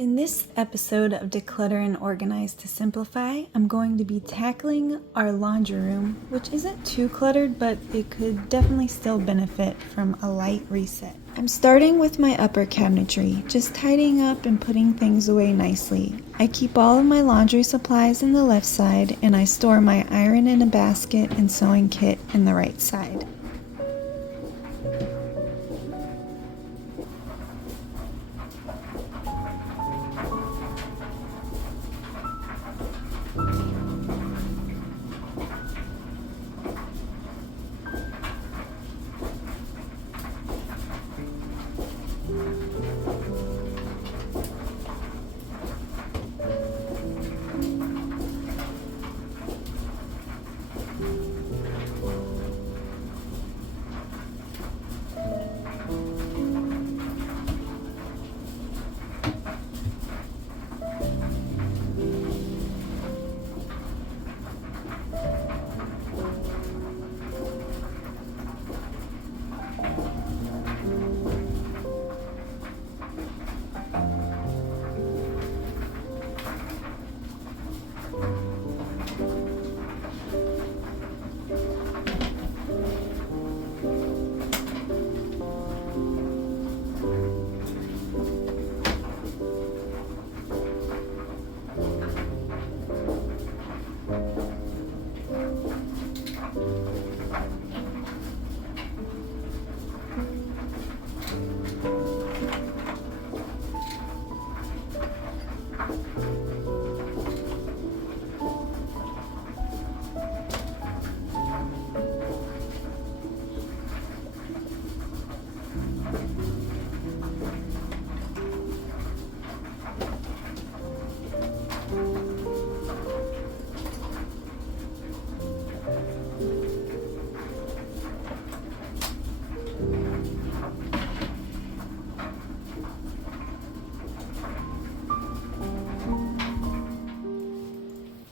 In this episode of Declutter and Organize to Simplify, I'm going to be tackling our laundry room, which isn't too cluttered, but it could definitely still benefit from a light reset. I'm starting with my upper cabinetry, just tidying up and putting things away nicely. I keep all of my laundry supplies in the left side, and I store my iron in a basket and sewing kit in the right side.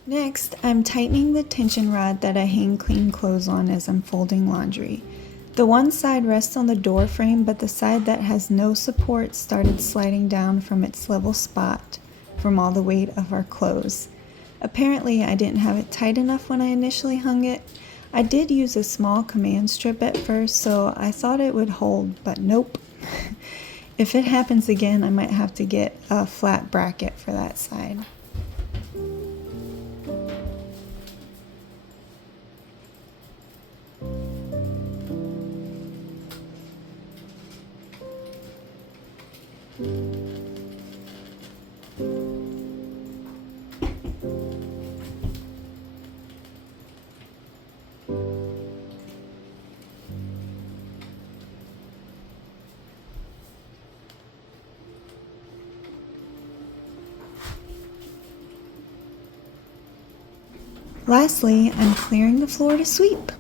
Next, I'm tightening the tension rod that I hang clean clothes on as I'm folding laundry. The one side rests on the door frame, but the side that has no support started sliding down from its level spot from all the weight of our clothes. Apparently, I didn't have it tight enough when I initially hung it. I did use a small command strip at first, so I thought it would hold, but nope. If it happens again, I might have to get a flat bracket for that side. Lastly, I'm clearing the floor to sweep.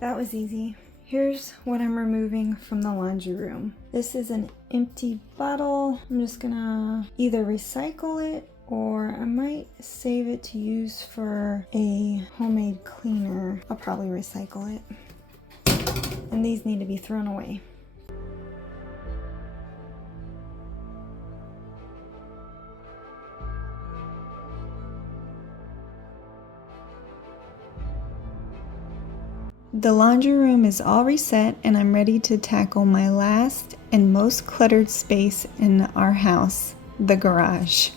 That was easy. Here's what I'm removing from the laundry room. This is an empty bottle. I'm just gonna either recycle it or I might save it to use for a homemade cleaner. I'll probably recycle it. And and these need to be thrown away. The laundry room is all reset and I'm ready to tackle my last and most cluttered space in our house, the garage.